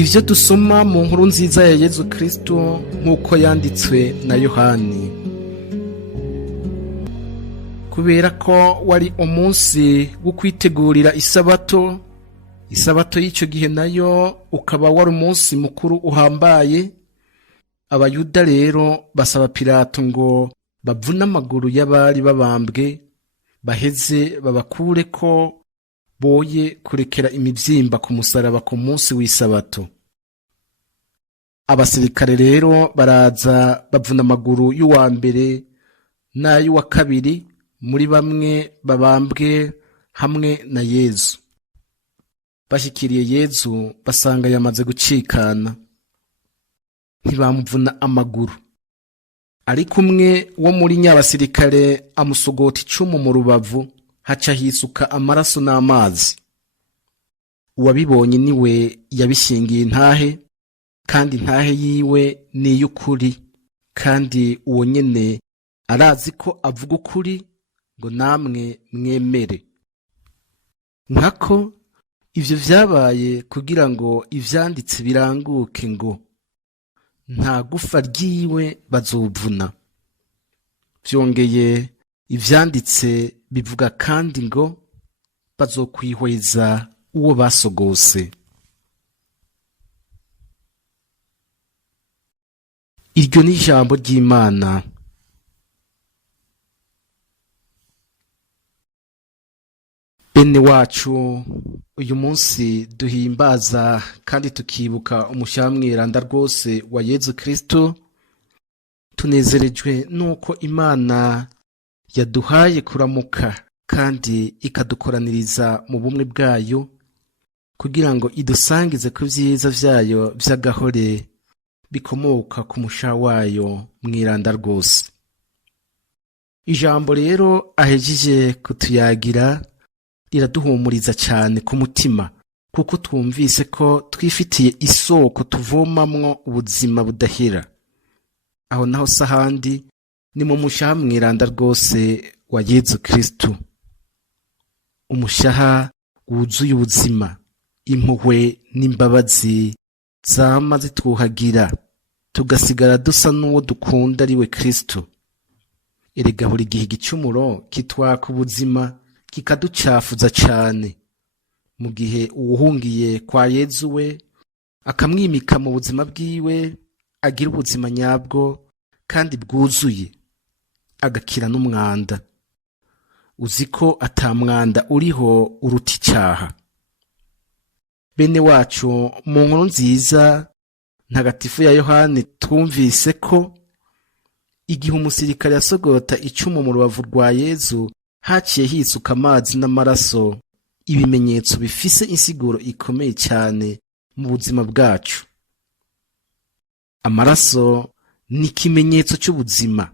ivyo dusoma mu nkuru nziza ya Yezu Kristo nk'uko yanditswe na Yohani. Kubera ko wari umunsi wo kwitegurira isabato y'ico gihe nayo ukaba wari umunsi mukuru uhambaye, abayuda rero basaba Pilato ngo bavune amaguru y'abari babambwe, baheze babakure ko boye kurekera imivyimba ku musaraba ku munsi w'isabato. Abasirikare rero baraza bavuna amaguru y'uwa mbere n'ay'uwa kabiri muri bamwe babambwe hamwe na Yezu. Bashikiriye Yezu basanga yamaze gucikana, ntibamuvuna amaguru. Ariko umwe wo muri nyabasirikare amusogota icumu mu rubavu, haca hisuka amaraso n'amazi. Uwabibonye niwe yabishingiye intahe, kandi intahe yiwe ni iy'ukuri, kandi uwo nyene arazi ko avuga ukuri ngo namwe mwemere. Nkako ivyo vyabaye kugira ngo ivyanditse biranguke ngo nta gufa ryiwe bazovuna. Vyongeye ivyanditse bivuga kandi ngo bazokwihweza uwo basogose. Iryo ni ijambo ry'Imana. Bene wacu, uyu munsi duhimbaza kandi tukibuka umushamwiranda rwose wa Yezu Kristo. Tunezerejwe nuko Imana yaduhaye kuramuka kandi ikadukoraniriza mu bumwe bwayo, kugira ngo idusangize ku vyiza vyayo vy'agahore bikomoka ku musha wayo mwiranda rwose. Ijambo rero ahejeje kutuyagira riraduhumuriza cyane ku mutima, kuko twumvise ko twifitiye isoko tuvomamwo ubuzima budahera. Aho naho sahandi ni mu mushaha mwiranda rwose wa Yezu Kristo, umushaha wuzuye ubuzima, impuhwe n'imbabazi zama zitwuhagira, tugasigara dusa n'uwo dukunda ari we Kristo. Erega buri gihe igicumuro kitwaka ubuzima kikaducafuza cane, mu gihe uwuhungiye kwa Yezu we akamwimika mu buzima bwiwe, agira ubuzima nyabwo kandi bwuzuye, agakira n'umwanda. Uzi ko ata mwanda uriho uruta icaha. Bene wacu, mu nkuru nziza ntagatifu ya Yohani twumvise ko igihe umusirikare yasogota icumu mu rubavu rwa Yezu, haciye hisuka amazi n'amaraso, ibimenyetso bifise insiguro ikomeye cyane mu buzima bwacu. Amaraso ni ikimenyetso cy'ubuzima,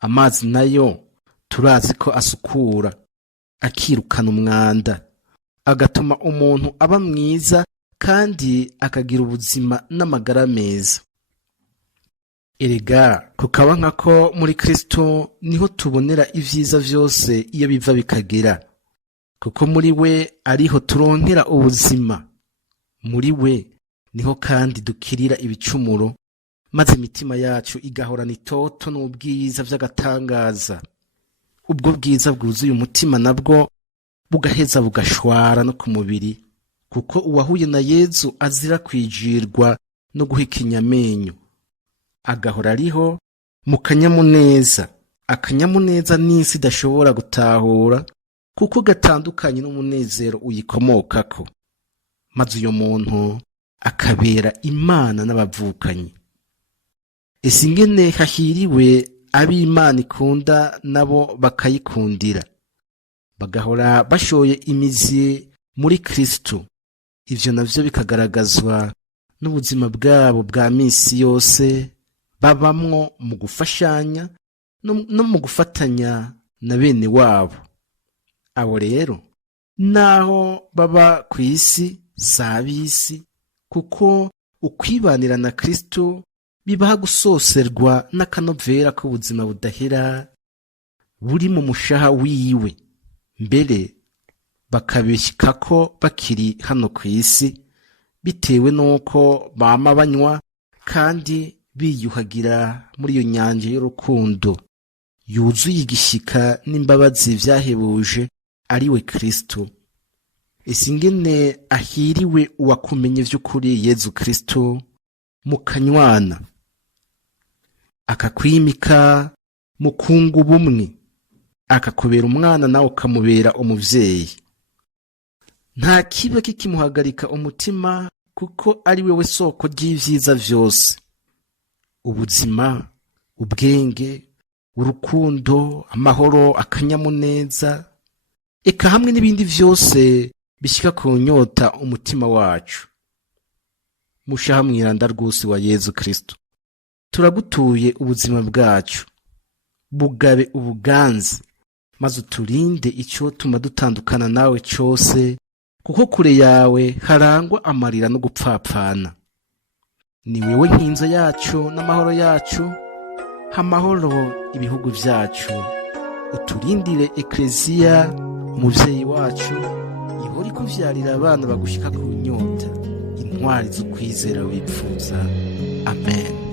amazi nayo turazi ko asukura, akirukana umwanda, agatuma umuntu aba mwiza kandi akagira ubuzima n'amagara meza. Erega kukaba nkako muri Kristo niho tubonera ivyiza vyose iyo biva bikagera, kuko muri we ariho turonkera ubuzima. Muri we niho kandi dukirira ibicumuro, maze imitima yacu igahorana itoto n'ubwiza vy'agatangaza. Ubwo bwiza bwuzuye umutima nabwo bugaheza bugashwara no ku mubiri, kuko uwahuye na Yezu azira kwijirwa no guhekenya amenyo, agahora ariho mu kanyamuneza. Akanyamuneza n'isi idashobora gutahura, kuko gatandukanye n'umunezero uyikomokako, maze uyo muntu akabera Imana n'abavukanyi. Ese ingene hahiriwe ab'Imana ikunda nabo bakayikundira, bagahora bashoye imizi muri Kristo. Ivyo navyo bikagaragazwa n'ubuzima bwabo bwa misi yose babamwo, mu gufashanya no mu gufatanya na bene wabo. Abo rero naho baba ku isi s'ab'isi, kuko ukwibanira na Kristo bibaha gusoserwa n'akanovera k'ubuzima budahera buri mu mushaha wiwe, mbere bakabishyika ko bakiri hano ku isi bitewe n'uko bama banywa kandi biyuhagira muri iyo nyanja y'urukundo yuzuye igishika n'imbabazi vyahebuje ari we Kristo. Ese ingene ahiriwe uwakumenye vy'ukuri Yezu Kristo mukanywana, akakwimika mu kunga ubumwe, akakubera umwana nawe ukamubera umuvyeyi. Nta kiba kikimuhagarika umutima kuko ari wewe soko ry'ivyiza vyose: ubuzima, ubwenge, urukundo, amahoro, akanyamuneza, eka hamwe n'ibindi vyose bishika kunyota umutima wacu. Mushaha mwiranda rwose wa Yezu Kristo, turagutuye ubuzima bwacu, bugabe ubuganzi, maze uturinde icyo tuma dutandukana nawe cyose, kuko kure yawe harangwa amarira no gupfapfana. Ni wewe nkinzo yacu n'amahoro yacu, hamahoro ibihugu vyacu, uturindire ekleziya umuvyeyi wacu, ihora ikuvyarira abana bagushika ku nyota, intwari zo kwizera wipfuza. Amen.